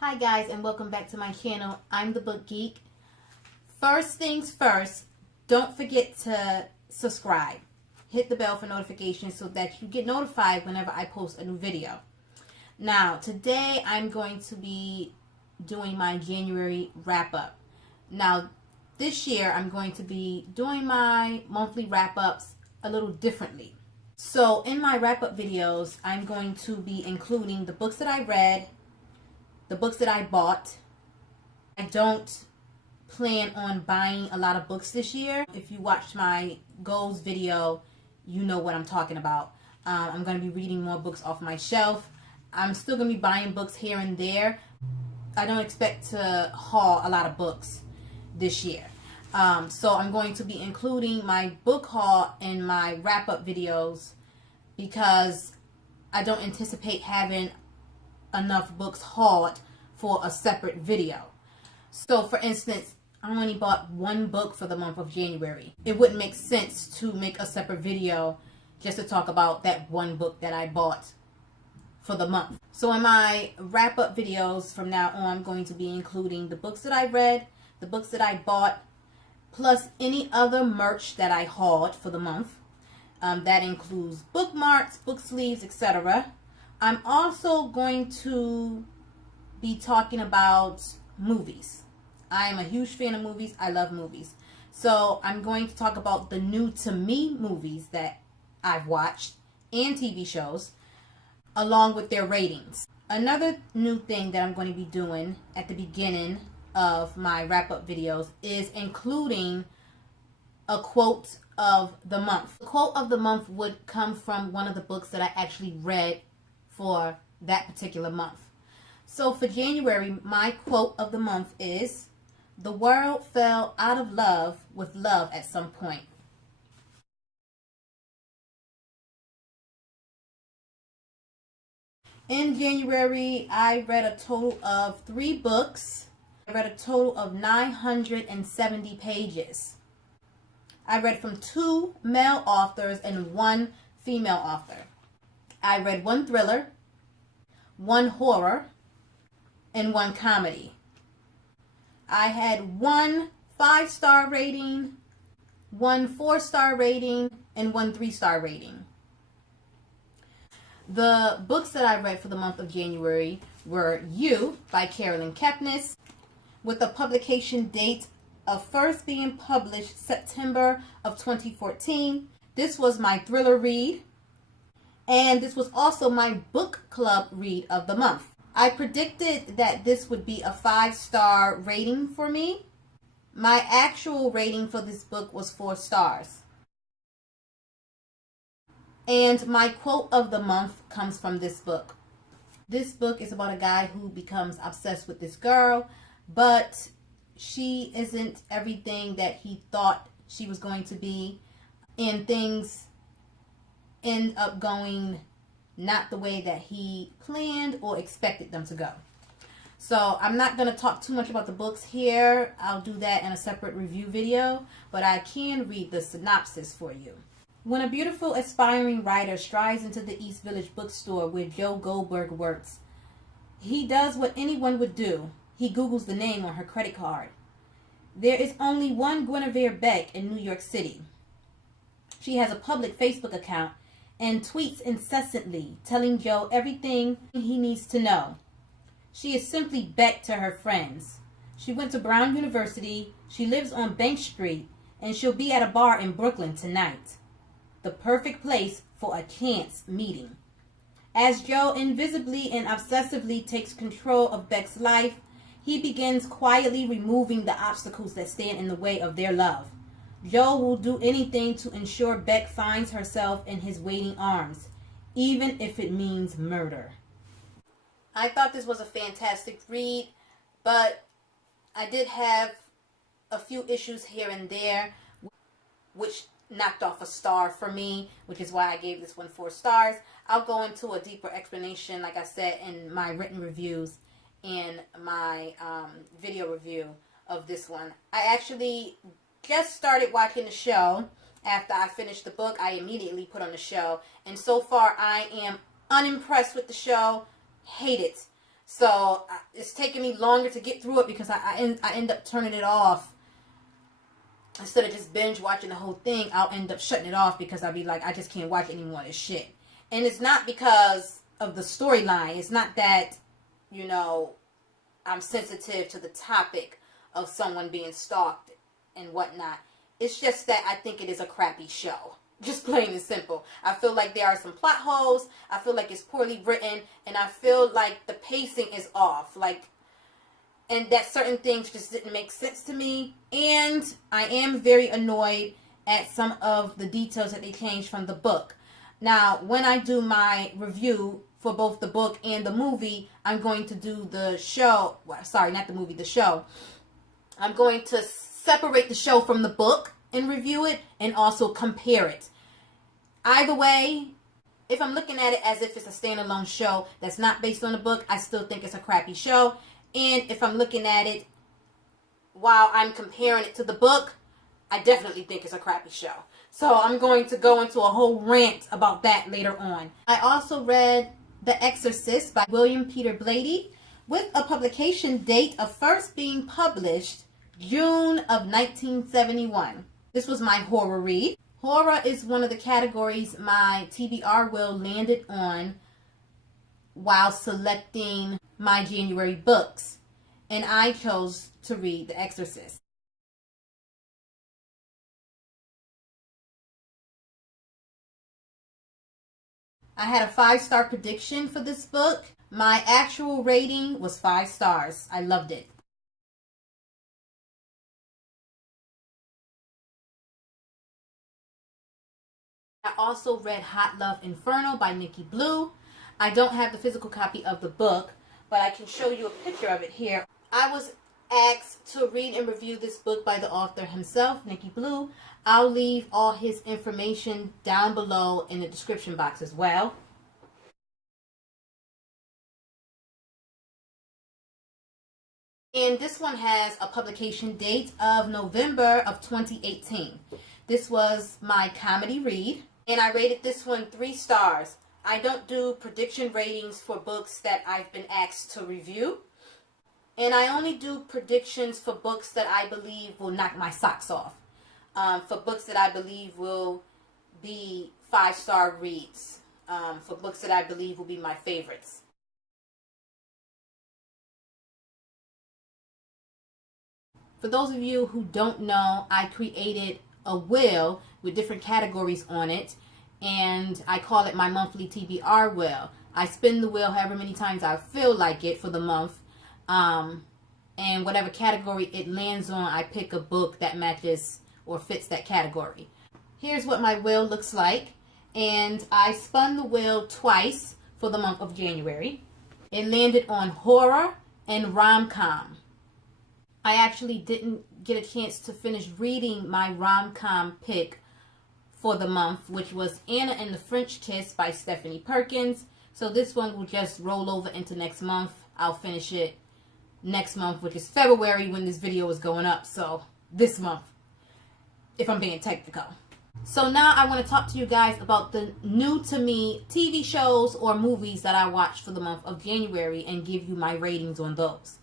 Hi guys, and welcome back to my channel. I'm the Book Geek. First things first, don't forget to subscribe. Hit the bell for notifications so that you get notified whenever I post a new video. Now, today I'm going to be doing my January wrap-up. Now, this year I'm going to be doing my monthly wrap-ups a little differently. So, in my wrap-up videos, I'm going to be including the books that I read, the books that I bought. I don't plan on buying a lot of books this year. If you watched my goals video, you know what I'm talking about. I'm going to be reading more books off my shelf. I'm still going to be buying books here and there. I don't expect to haul a lot of books this year. So I'm going to be including my book haul in my wrap-up videos because I don't anticipate having enough books hauled for a separate video. So for instance, I only bought one book for the month of January. It wouldn't make sense to make a separate video just to talk about that one book that I bought for the month. So in my wrap-up videos from now on, I'm going to be including the books that I read, the books that I bought, plus any other merch that I hauled for the month. That includes bookmarks, book sleeves, etc. I'm also going to be talking about movies. I am a huge fan of movies. I love movies. So I'm going to talk about the new to me movies that I've watched and TV shows along with their ratings. Another new thing that I'm going to be doing at the beginning of my wrap-up videos is including a quote of the month. The quote of the month would come from one of the books that I actually read for that particular month. So for January, my quote of the month is, "The world fell out of love with love at some point." In January, I read a total of 3 books. I read a total of 970 pages. I read from 2 male authors and 1 female author. I read 1 thriller, 1 horror, and 1 comedy. I had 1 5-star rating, 1 4-star rating, and 1 3-star rating. The books that I read for the month of January were You by Carolyn Kepnes, with a publication date of first being published September of 2014. This was my thriller read, and this was also my book club read of the month. I predicted that this would be a 5-star rating for me. My actual rating for this book was 4 stars. And my quote of the month comes from this book. This book is about a guy who becomes obsessed with this girl, but she isn't everything that he thought she was going to be, and things end up going not the way that he planned or expected them to go. So I'm not going to talk too much about the books here. I'll do that in a separate review video, but I can read the synopsis for you. When a beautiful aspiring writer strides into the East Village bookstore where Joe Goldberg works, he does what anyone would do. He Googles the name on her credit card. There is only one Guinevere Beck in New York City. She has a public Facebook account and tweets incessantly, telling Joe everything he needs to know. She is simply Beck to her friends. She went to Brown University, she lives on Bank Street, and she'll be at a bar in Brooklyn tonight. The perfect place for a chance meeting. As Joe invisibly and obsessively takes control of Beck's life, he begins quietly removing the obstacles that stand in the way of their love. Joe will do anything to ensure Beck finds herself in his waiting arms, even if it means murder. I thought this was a fantastic read, but I did have a few issues here and there, which knocked off a star for me, which is why I gave this one 4 stars. I'll go into a deeper explanation, like I said, in my written reviews and my video review of this one. I actually just started watching the show. After I finished the book, I immediately put on the show, and so far I am unimpressed with the show. Hate it. So it's taking me longer to get through it because I end up turning it off. Instead of just binge watching the whole thing, I'll end up shutting it off because I'll be like, I just can't watch any more of this shit. And it's not because of the storyline. It's not that, you know, I'm sensitive to the topic of someone being stalked and whatnot. It's just that I think it is a crappy show. Just plain and simple. I feel like there are some plot holes. I feel like it's poorly written. And I feel like the pacing is off. And that certain things just didn't make sense to me. And I am very annoyed at some of the details that they changed from the book. Now, when I do my review for both the book and the movie, I'm going to do the show. Well, sorry, not the movie, the show. I'm going to separate the show from the book and review it and also compare it. Either way, if I'm looking at it as if it's a standalone show that's not based on the book, I still think it's a crappy show. And if I'm looking at it while I'm comparing it to the book, I definitely think it's a crappy show. So I'm going to go into a whole rant about that later on. I also read The Exorcist by William Peter Blatty with a publication date of first being published June of 1971. This was my horror read. Horror is one of the categories my TBR will landed on while selecting my January books, and I chose to read The Exorcist. I had a 5-star prediction for this book. My actual rating was 5 stars. I loved it. I also read Hot Love Inferno by Nicky Blue. I don't have the physical copy of the book, but I can show you a picture of it here. I was asked to read and review this book by the author himself, Nicky Blue. I'll leave all his information down below in the description box as well. And this one has a publication date of November of 2018. This was my comedy read, and I rated this one 3 stars. I don't do prediction ratings for books that I've been asked to review. And I only do predictions for books that I believe will knock my socks off. For books that I believe will be 5-star reads. For books that I believe will be my favorites. For those of you who don't know, I created a wheel with different categories on it. And I call it my monthly TBR wheel. I spin the wheel however many times I feel like it for the month. And whatever category it lands on, I pick a book that matches or fits that category. Here's what my wheel looks like. And I spun the wheel twice for the month of January. It landed on horror and rom-com. I actually didn't get a chance to finish reading my rom-com pick for the month, which was Anna and the French Kiss by Stephanie Perkins. So this one will just roll over into next month. I'll finish it next month, which is February when this video is going up. So this month, if I'm being technical. So now I want to talk to you guys about the new to me TV shows or movies that I watched for the month of January and give you my ratings on those.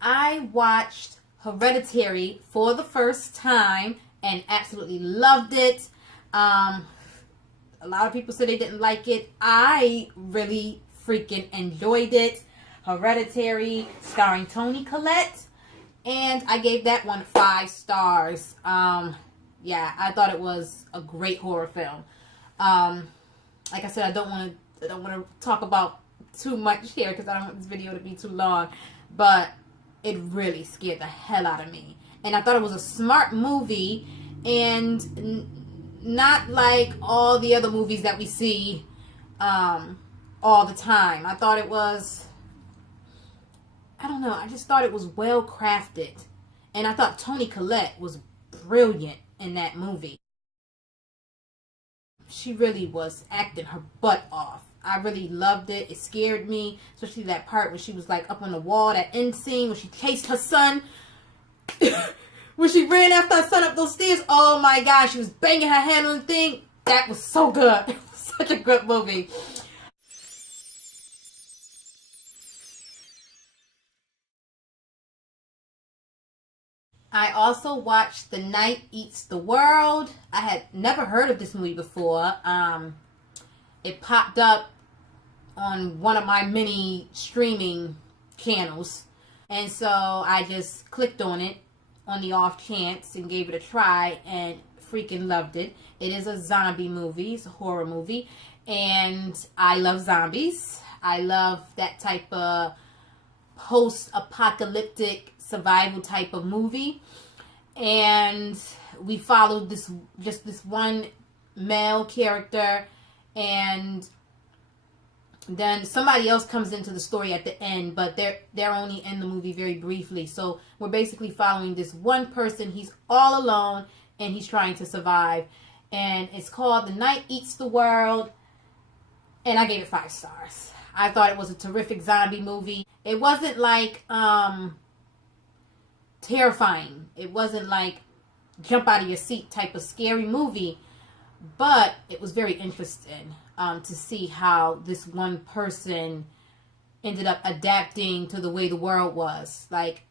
I watched Hereditary for the first time and absolutely loved it. A lot of people said they didn't like it. I really freaking enjoyed it. Hereditary, starring Toni Collette, and I gave that one 5 stars. Yeah, I thought it was a great horror film. Like I said, I don't want to talk about too much here because I don't want this video to be too long, but it really scared the hell out of me. And I thought it was a smart movie and not like all the other movies that we see all the time. I thought it was, I don't know, I just thought it was well crafted. And I thought Toni Collette was brilliant in that movie. She really was acting her butt off. I really loved it. It scared me, especially that part when she was like up on the wall, that end scene when she chased her son. When she ran after her son up those stairs. Oh my gosh, she was banging her hand on the thing. That was so good. It was such a good movie. I also watched The Night Eats the World. I had never heard of this movie before. It popped up on one of my many streaming channels. And so I just clicked on it on the off chance and gave it a try and freaking loved it. It is a zombie movie. It's a horror movie. And I love zombies. I love that type of post-apocalyptic survival type of movie. And we followed this one male character, and then somebody else comes into the story at the end, but they're only in the movie very briefly. So we're basically following this one person. He's all alone and he's trying to survive. And it's called The Night Eats the World. And I gave it 5 stars. I thought it was a terrific zombie movie. It wasn't like terrifying. It wasn't like jump out of your seat type of scary movie. But it was very interesting to see how this one person ended up adapting to the way the world was. Like,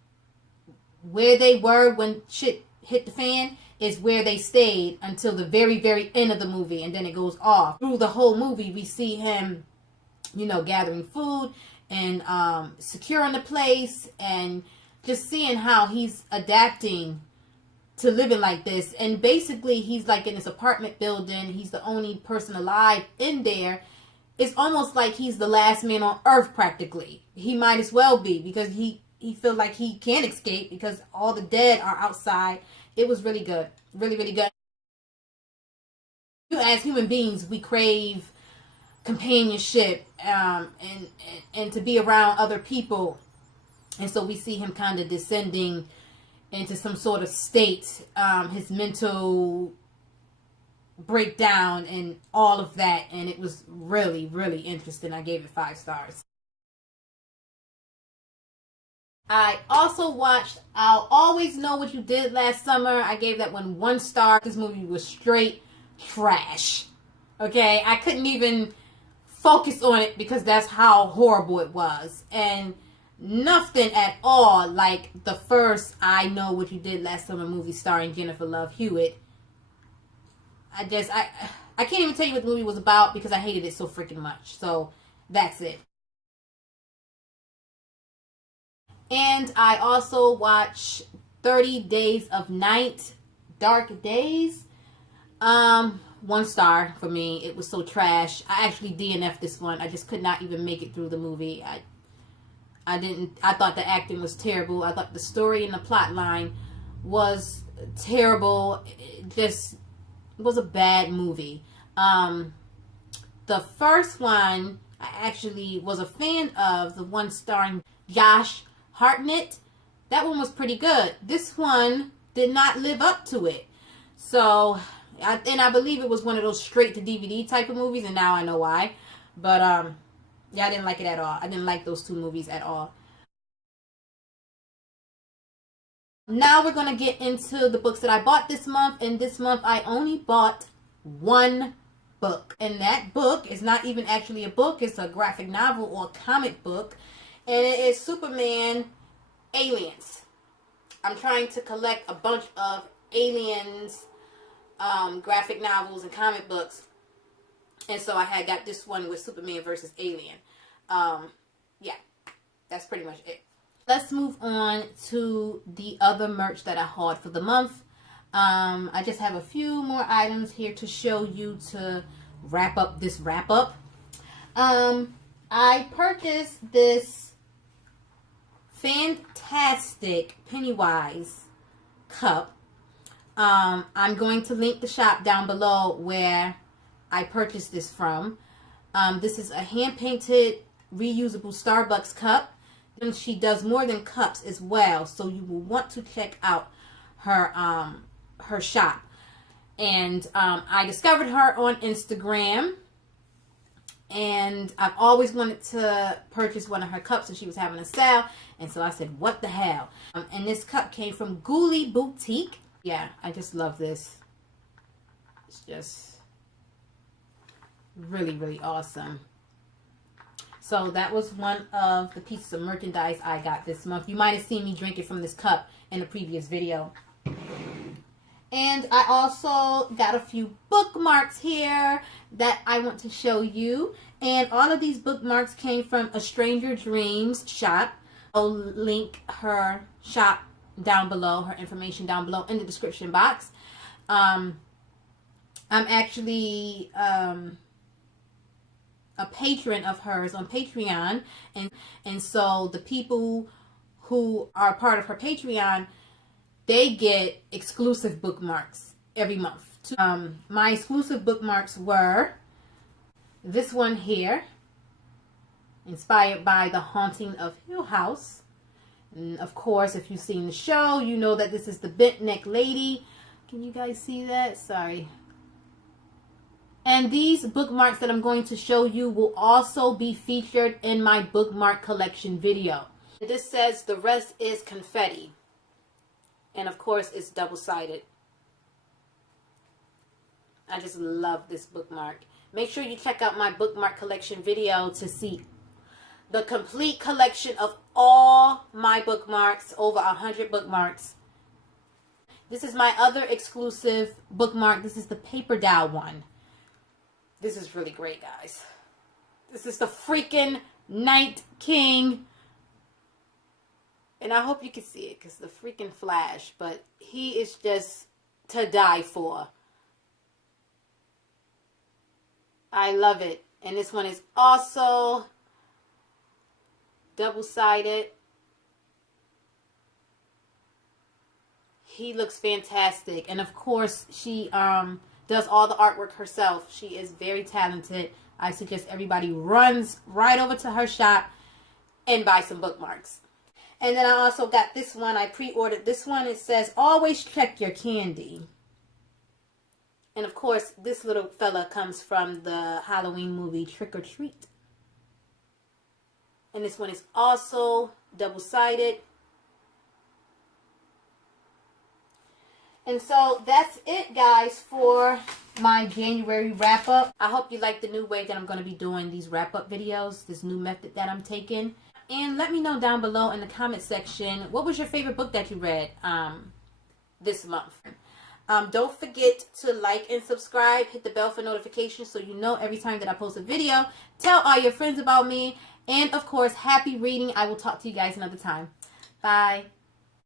where they were when shit hit the fan is where they stayed until the very, very end of the movie. And then it goes off. Through the whole movie, we see him, you know, gathering food and securing the place and just seeing how he's adapting to living like this. And basically he's like in this apartment building. He's the only person alive in there. It's almost like he's the last man on earth practically. He might as well be, because he feels like he can't escape because all the dead are outside. It was really good. Really, really good. As human beings, we crave companionship and to be around other people. And so we see him kind of descending into some sort of state, his mental breakdown and all of that. And it was really, really interesting. I gave it 5 stars. I also watched I'll Always Know What You Did Last Summer. I gave that one 1 star. This movie was straight trash. Okay, I couldn't even focus on it because that's how horrible it was. And nothing at all like the first I Know What You Did Last Summer movie starring Jennifer Love Hewitt. I can't even tell you what the movie was about because I hated it so freaking much. So that's it. And I also watched 30 Days of Night, Dark Days. 1 star for me. It was so trash. I actually DNF'd this one. I just could not even make it through the movie. I thought the acting was terrible. I thought the story and the plot line was terrible. It just was a bad movie. The first one I actually was a fan of, the one starring Josh Hartnett. That one was pretty good. This one did not live up to it. So, I believe it was one of those straight to DVD type of movies, and now I know why. But yeah, I didn't like it at all. I didn't like those 2 movies at all. Now we're going to get into the books that I bought this month. And this month I only bought 1 book. And that book is not even actually a book. It's a graphic novel or comic book. And it is Superman Aliens. I'm trying to collect a bunch of Aliens graphic novels and comic books. And so I had got this one with Superman versus Alien. Yeah, that's pretty much it. Let's move on to the other merch that I hauled for the month. I just have a few more items here to show you to wrap up this wrap up. I purchased this fantastic Pennywise cup. I'm going to link the shop down below where I purchased this from. This is a hand-painted reusable Starbucks cup. And she does more than cups as well, so you will want to check out her shop. And I discovered her on Instagram, and I've always wanted to purchase one of her cups, and she was having a sale, and so I said, what the hell? And this cup came from Ghoulie Boutique. Yeah, I just love this. It's just really, really awesome. So that was one of the pieces of merchandise I got this month. You might have seen me drinking from this cup in a previous video. And I also got a few bookmarks here that I want to show you. And all of these bookmarks came from A Stranger Dreams shop. I'll link her shop down below, her information down below in the description box. I'm actually a patron of hers on Patreon, and so the people who are part of her Patreon, they get exclusive bookmarks every month. My exclusive bookmarks were this one here, inspired by The Haunting of Hill House. And of course, if you've seen the show, you know that this is the bent neck lady. Can you guys see that? Sorry. And these bookmarks that I'm going to show you will also be featured in my bookmark collection video. This says The Rest is Confetti. And of course, it's double-sided. I just love this bookmark. Make sure you check out my bookmark collection video to see the complete collection of all my bookmarks, over 100 bookmarks. This is my other exclusive bookmark. This is the paper dowel one. This is really great, guys. This is the freaking Night King. And I hope you can see it because the freaking flash. But he is just to die for. I love it. And this one is also double-sided. He looks fantastic. And of course, she does all the artwork herself. She is very talented. I suggest everybody runs right over to her shop and buy some bookmarks. And then I also got this one. I pre-ordered this one. It says, always check your candy. And of course, this little fella comes from the Halloween movie Trick or Treat. And this one is also double-sided. And so that's it, guys, for my January wrap-up. I hope you like the new way that I'm going to be doing these wrap-up videos, this new method that I'm taking. And let me know down below in the comment section, what was your favorite book that you read this month? Don't forget to like and subscribe. Hit the bell for notifications so you know every time that I post a video. Tell all your friends about me. And, of course, happy reading. I will talk to you guys another time. Bye.